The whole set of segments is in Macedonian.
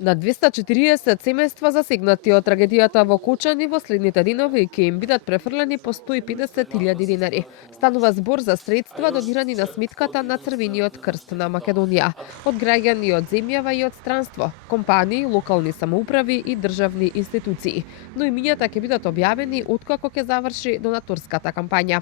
На 240 семејства засегнати од трагедијата во Кочани во следните денови ќе им бидат префрлени по 150.000 динари. Станува збор за средства донирани на сметката на Црвениот крст на Македонија од граѓани од земјава и од странство, компании, локални самоуправи и државни институции. Но имињата ќе бидат објавени откако ќе заврши донаторската кампања.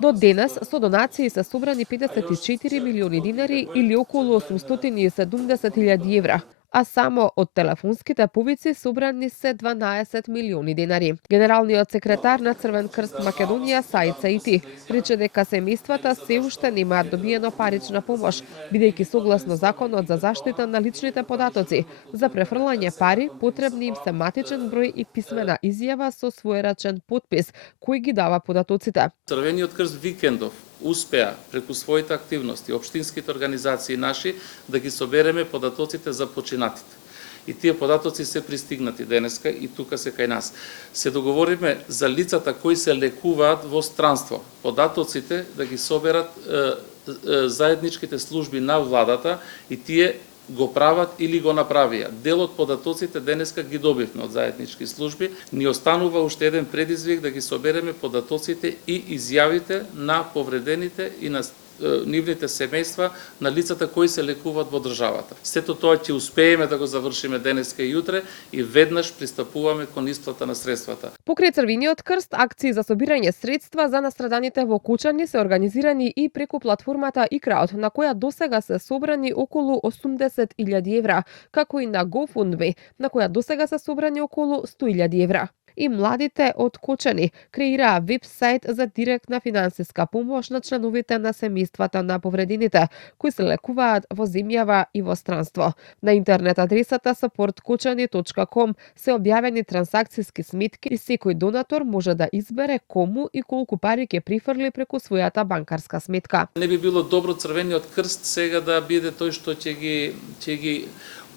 До денес со донации се собрани 54 милиони динари или околу 870.000 евра, а само од телефонските повици собрани се 12 милиони динари. Генералниот секретар на Црвен крст Македонија Саид Саити рече дека семејствата се уште немаат добиено парична помош, бидејќи согласно законот за заштита на личните податоци, за префрлање пари потребни им се матичен број и писмена изјава со своерачен потпис кој ги дава податоците. Црвениот крст Викендов успеа преку своите активности, општинските организации наши, да ги собереме податоците за починатите. И тие податоци се пристигнати денеска и тука се кај нас. Се договориме за лицата кои се лекуваат во странство. Податоците да ги соберат заедничките служби на владата и тие го прават или го направија. Дел од податоците денеска ги добивме од заеднички служби. Ни останува уште еден предизвик да ги собереме податоците и изјавите на повредените и на нивните семејства на лицата кои се лекуваат во државата. Сето тоа ќе успееме да го завршиме денеска и утре и веднаш пристапуваме кон исплата на средствата. Покрај Црвениот крст, акции за собирање средства за настраданите во Кочани се организирани и преку платформата iCrowd, на која досега се собрани околу 80.000 евра, како и на GoFundMe, на која досега се собрани околу 100.000 евра. И младите од Кочани креираа веб-сајт за директна финансиска помош на членовите на семејствата на повредените, кои се лекуваат во земјава и во странство. На интернет адресата supportkochani.com се објавени трансакциски сметки и секој донатор може да избере кому и колку пари ќе прифрли преку својата банкарска сметка. Не би било добро Црвениот крст сега да биде тој што ќе ги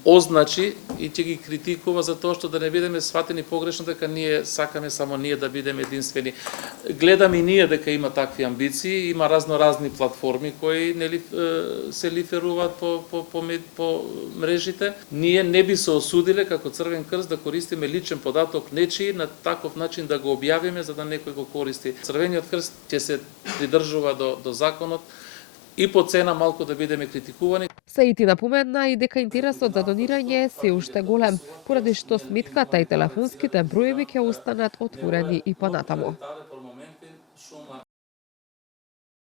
означи и ќе ги критикува за тоа што да не бидеме сватени погрешно дека ние сакаме само ние да бидеме единствени. Гледаме и ние дека има такви амбиции, има разни платформи кои нели се лиферуваат по мрежите. Ние не би се осудиле како Црвен крст да користиме личен податок нечии на таков начин да го објавиме за да некој го користи. Црвениот крст ќе се придржува до законот и по цена малку да бидеме критикувани. Саити напомена и дека интересот за донирање е се уште голем, поради што сметката и телефонските броеви ќе останат отворени и понатаму.